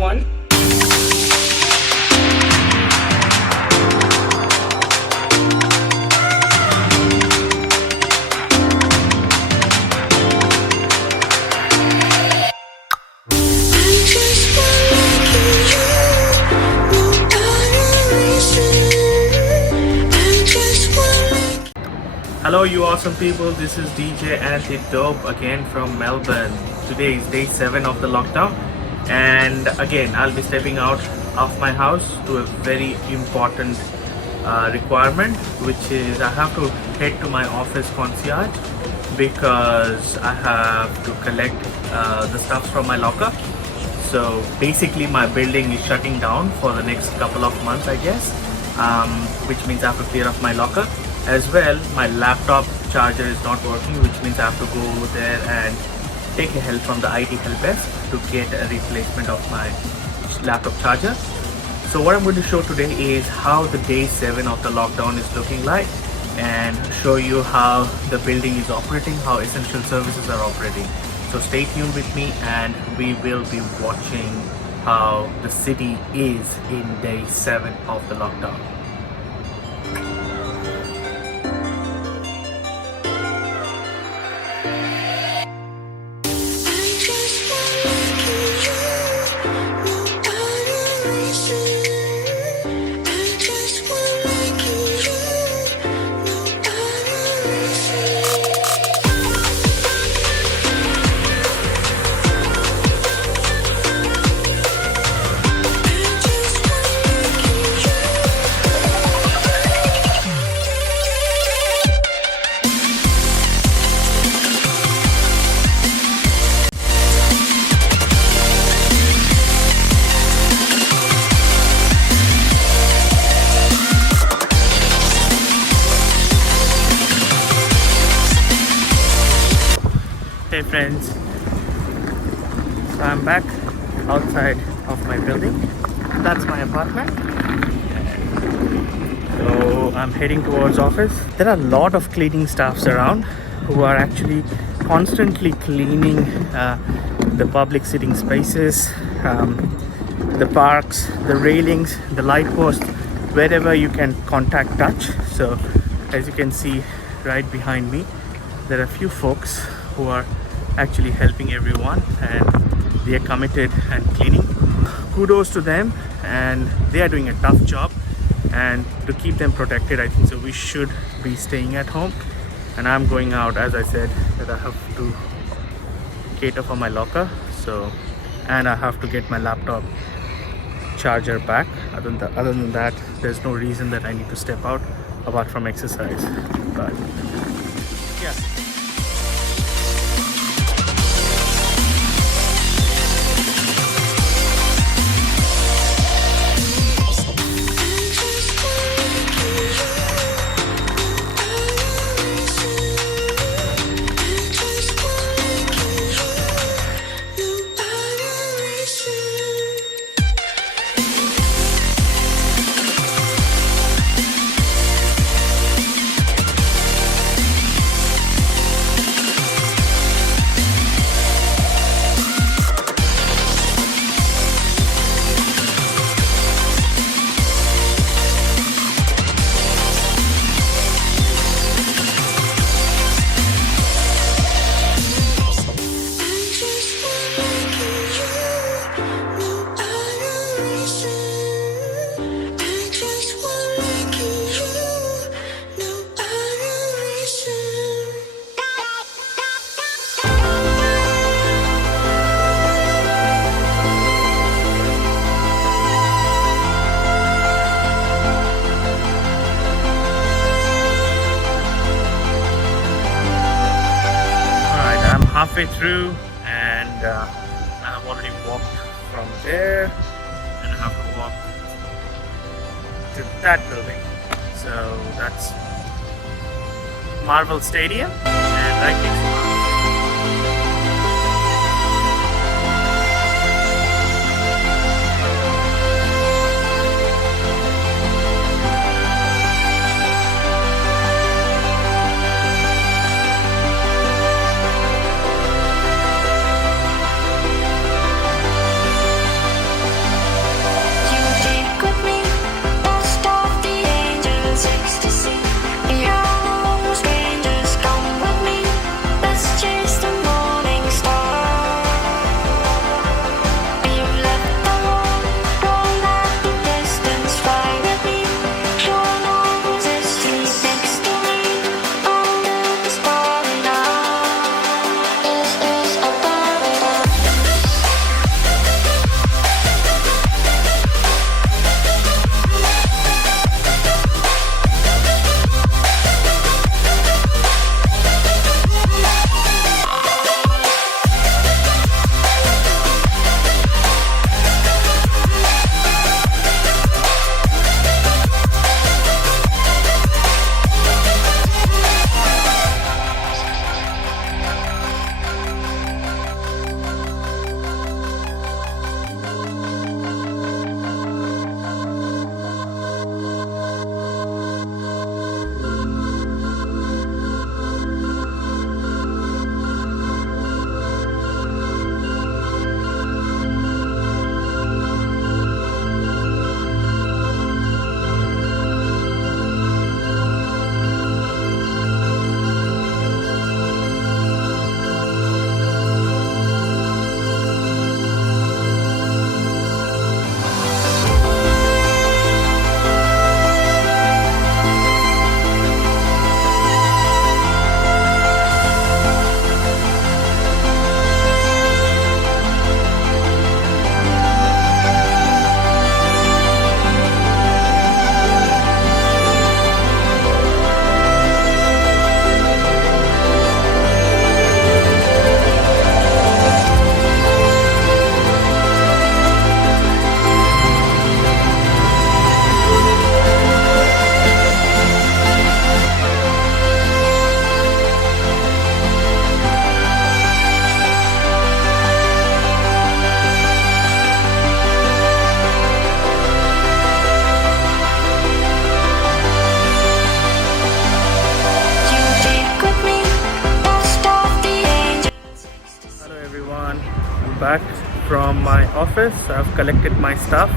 one. Hello you awesome people, this is DJ Antidope again from Melbourne. Today is day 7 of the lockdown and again I'll be stepping out of my house to a very important requirement, which is I have to head to my office concierge because I have to collect the stuff from my locker. So basically my building is shutting down for the next couple of months I guess, which means I have to clear off my locker. As well, my laptop charger is not working, which means I have to go there and take a help from the IT help desk to get a replacement of my laptop charger. So what I'm going to show today is how the day 7 of the lockdown is looking like and show you how the building is operating, how essential services are operating. So stay tuned with me and we will be watching how the city is in day 7 of the lockdown. Hey friends, so I'm back outside of my building. That's my apartment. So I'm heading towards office. There are a lot of cleaning staffs around who are actually constantly cleaning the public sitting spaces, the parks, the railings, the light posts, wherever you can contact touch. So as you can see right behind me, there are a few folks who are actually helping everyone and they are committed and cleaning. Kudos to them, and they are doing a tough job, and to keep them protected I think so we should be staying at home. And I'm going out, as I said, that I have to cater for my locker, so, and I have to get my laptop charger back. Other than that, there's no reason that I need to step out apart from exercise. But yeah. Halfway through, and I've already walked from there, and I have to walk to that building. So that's Marvel Stadium, and right next to from my office. I've collected my stuff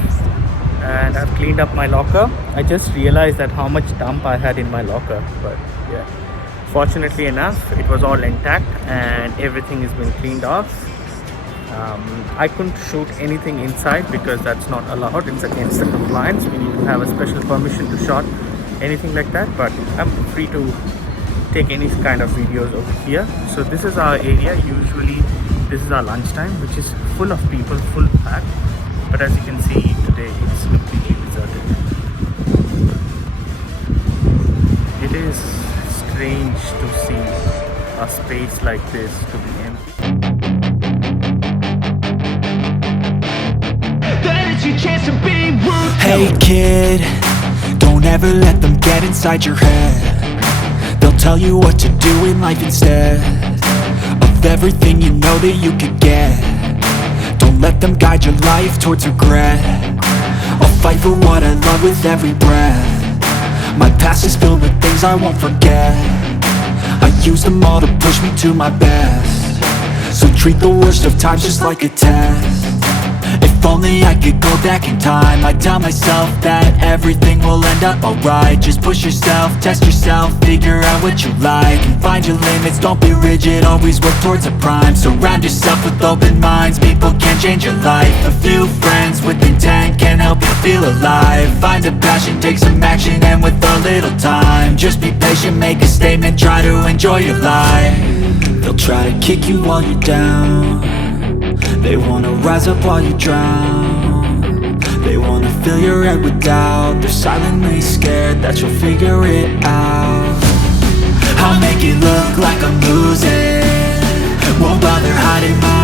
and I've cleaned up my locker. I just realized that how much dump I had in my locker, but yeah, fortunately enough it was all intact and everything has been cleaned off. I couldn't shoot anything inside because that's not allowed. It's against the compliance. We need to have a special permission to shot anything like that, but I'm free to take any kind of videos over here. So this is our area. Usually this is our lunchtime, which is full of people, full packed, but as you can see today it's completely deserted. It is strange to see a space like this to be empty. Hey kid, don't ever let them get inside your head. They'll tell you what to do in life instead of everything you know that you could get. Don't let them guide your life towards regret. I'll fight for what I love with every breath. My past is filled with things I won't forget. I use them all to push me to my best. So treat the worst of times just like a test. If only I could go back in time, I'd tell myself that everything will end up alright. Just push yourself, test yourself, figure out what you like, and find your limits, don't be rigid, always work towards a prime. Surround yourself with open minds, people can change your life. A few friends with intent can help you feel alive. Find a passion, take some action, and with a little time, just be patient, make a statement, try to enjoy your life. They'll try to kick you while you're down. They wanna rise up while you drown. They wanna fill your head with doubt. They're silently scared that you'll figure it out. I'll make it look like I'm losing, won't bother hiding my